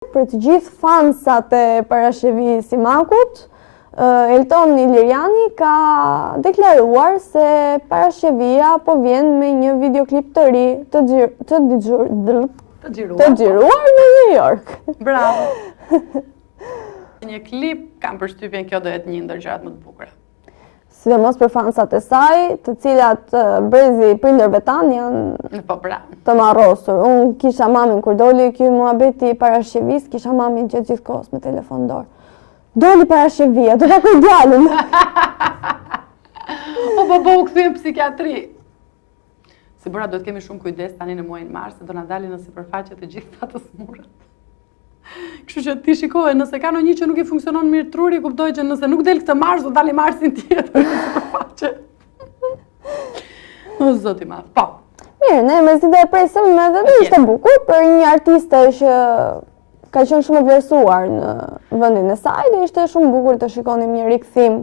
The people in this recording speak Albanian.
Për të gjithë fansat e Parashevi Simakut, Elton Iliriani ka deklaruar se Parashevia po vjen me një videoklip të ri të xhiruar në New York. Bravo. Një klip, kam përshtypjen kjo do jetë një ndër gjërat më të bukura. Sidomos për fansat e saj, të cilat brezi prindërve tan janë të marrosur. Unë kisha mamin kur doli ky muhabeti Parashevis, kisha mamin gjatë gjithë kohës me telefon dorë. Doli Parashevia, do ta kuj djalin. O baba u kthye në psikiatri. Si bëra do të kemi shumë kujdes tani në muajin mars, se do na dalin në sipërfaqe të gjitha të smurët. Kështu që ti shikoje, nëse ka ndonjë që nuk i funksionon mirë truri, kuptoj që nëse nuk del këtë mars, do dali marsin tjetër në sipërfaqe. O zoti i madh. Po. Mirë, ne me si do e presim edhe ishte bukur për një artiste që ka qenë shumë e vlerësuar në vendin e saj dhe ishte shumë bukur të shikonim një rikthim